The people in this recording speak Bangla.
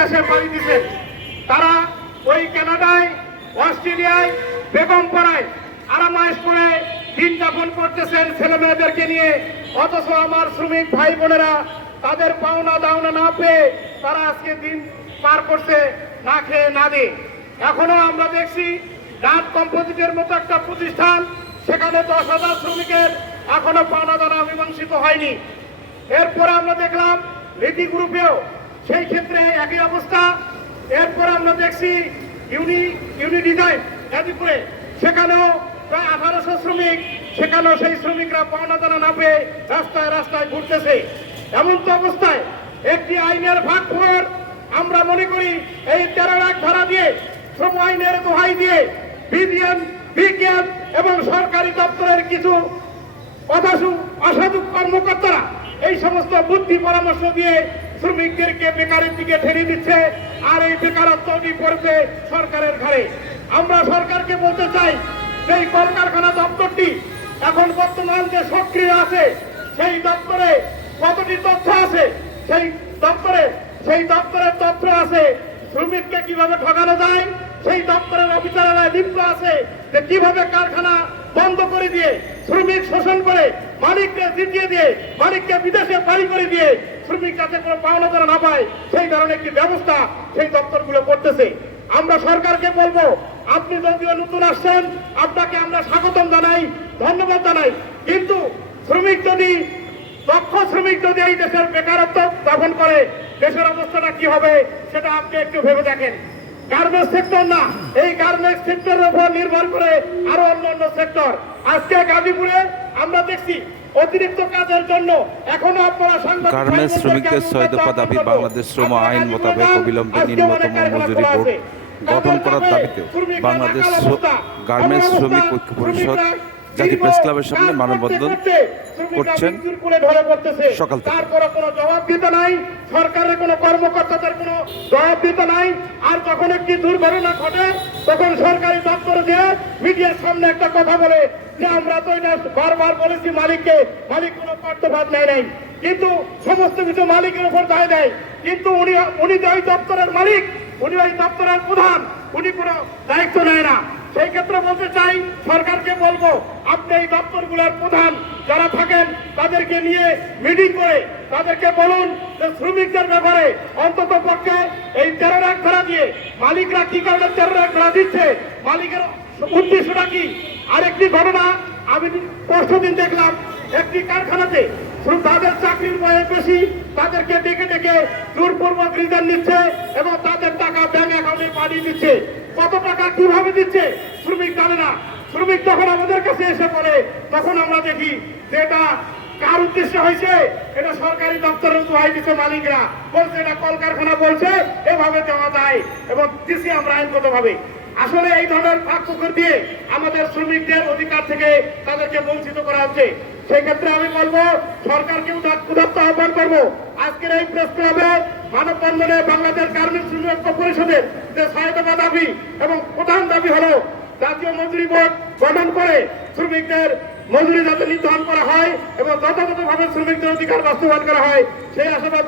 বিদেশে পাড়ি দিচ্ছেন। তারা ওই কানাডায়, অস্ট্রেলিয়ায়, বেগমপাড়ায় আরামায়েশ করে দিন যাপন করতেছেন ছেলে মেয়েদেরকে নিয়ে। অথচ আমার শ্রমিক ভাই বোনেরা তাদের পাওনা দাওনা না পেয়ে তারা আজকে দিন পার করছে না খেয়ে না দিয়ে। এখনো আমরা দেখছি ডাক কম্পোজিটের মতো একটা প্রতিষ্ঠান, সেখানে 10,000 শ্রমিকের এখনো পাওনা দানা মীমাংসিত হয়নি। এরপরে আমরা দেখলাম রেডি গ্রুপেও সেই ক্ষেত্রে একই অবস্থা। এরপরে আমরা দেখছি ইউনি ডিজাইন গাজীপুরে, সেখানেও প্রায় 1800 শ্রমিক, সেখানেও সেই শ্রমিকরা পাওনা দানা না পেয়ে রাস্তায় রাস্তায় ঘুরতেছে। এমন তো অবস্থায় একটি আইনের ভাগফোড় আমরা মনে করি এই 13 ধারা দিয়ে, শ্রম আইনের দোহাই দিয়ে বিজ্ঞান এবং সরকারি দপ্তরের কিছু অসাধু কর্মকর্তারা এই সমস্ত বুদ্ধি পরামর্শ দিয়ে শ্রমিকদেরকে বেকারের দিকে ঠেলে দিচ্ছে, আর এই বেকারত্ব পড়ছে সরকারের ঘাড়ে। আমরা সরকারকে বলতে চাই যে এই কলকারখানা দপ্তরটি এখন বর্তমান যে সক্রিয় আছে, সেই দপ্তরে কতটি তথ্য আছে, সেই দপ্তরের তথ্য আছে শ্রমিককে কিভাবে ঠকানো যায়, সেই দপ্তরের অফিসাররা লিপ্ত আছে যে কিভাবে কারখানা বন্ধ করে দিয়ে শ্রমিক শোষণ করে মালিককে জিতিয়ে দিয়ে মালিককে বিদেশে বাড়ি করে দিয়ে শ্রমিক যাতে কোনো পাওনা দানা না পায় সেই ধরনের একটি ব্যবস্থা সেই দপ্তরগুলো করতেছে। আমরা সরকারকে বলবো, আপনি যদিও নতুন আসছেন, আপনাকে আমরা স্বাগতম জানাই, ধন্যবাদ জানাই, কিন্তু দক্ষ শ্রমিক যদি এই দেশের বেকারত্ব দমন করে দেশের অবস্থাটা কি হবে সেটা আপনি একটু ভেবে দেখেন। গার্মেন্টস সেক্টর না, এই গার্মেন্টস সেক্টরের উপর নির্ভর করে আরো অন্যান্য সেক্টর। আজকে গাজীপুরে আমরা দেখছি অতিরিক্ত কাজের জন্য এখনো আপনারা গার্মেন্টস শ্রমিকদের 6 দফা দাবি বাংলাদেশ শ্রম আইন মোতাবেক অবিলম্বে নিম্নতম মজুরি বোর্ড গঠন করার দাবিতে বাংলাদেশ গার্মেন্টস শ্রমিক ঐক্য পরিষদ জাতীয় প্রেস ক্লাবের সামনে মানববন্ধন করছেন সকাল থেকে। তারপরে কোনো জবাব দিতে নাই, সরকারের কোনো কর্মকর্তাদের কোনো জবাব দিতে নাই। আর যখন একটি দুর্ঘটনা ঘটে তখন সরকারি দপ্তরে দিয়ে মিডিয়ার সামনে একটা কথা বলে যে আমরা তো এটা বারবার বলেছি মালিক কোনো কর্তব্য নেয় নাই, কিন্তু সমস্ত কিছু মালিকের উপর দায় দেয়। কিন্তু উনি যে ওই দপ্তরের মালিক, উনি ওই দপ্তরের প্রধান, উনি কোনো দায়িত্ব নেয় না। সেই ক্ষেত্রে বলতে চাই, সরকারকে বলবো, আপনি এই দপ্তরগুলোর প্রধান যারা থাকেন তাদেরকে নিয়ে মিটিং করে তাদেরকে বলুন যে শ্রমিকদের ব্যাপারে অন্তত পক্ষে এই 13 ধারা দিয়ে মালিকরা কি কারণে 13 ধারা দিচ্ছে, মালিকের উদ্দেশ্যটা কি। আরেকটি ঘটনা আমি পরশুদিন দেখলাম, একটি কারখানাতে তাদের চাকরির বয়স বেশি, তাদেরকে ডেকে ডেকে জোরপূর্বক রিটার্ন নিচ্ছে এবং তাদের টাকা ব্যাংক অ্যাকাউন্টে পাঠিয়ে দিচ্ছে। কত টাকা কিভাবে দিচ্ছে শ্রমিক জানে না। শ্রমিক যখন আমাদের কাছে এসে পড়ে তখন আমরা দেখি যে এটা কার উদ্দেশ্যে হয়েছে, এটা সরকারি দপ্তরের দোহাই দিচ্ছে মালিকরা, বলছে এটা কলকারখানা বলছে এভাবে দেওয়া যায় এবং দিচ্ছি আমরা আইনগত ভাবে। আসলে এই ধরনের ফাঁক দিয়ে আমাদের শ্রমিকদের অধিকার থেকে তাদেরকে বঞ্চিত করা হচ্ছে। সেই ক্ষেত্রে আমি বলবো, সরকারকে উদাত্ত আহ্বান করবো, আজকের এই প্রেস ক্লাবে মানববন্ধনে বাংলাদেশ গার্মেন্টস শ্রমিক ঐক্য পরিষদের যে 6 দফা দাবি এবং প্রধান দাবি হলো জাতীয় মজুরি বোর্ড গঠন করে শ্রমিকদের মজুরি যাতে নির্ধারণ করা হয় এবং যথাযথভাবে শ্রমিকদের অধিকার বাস্তবায়ন করা হয়, সেই আশাবাদ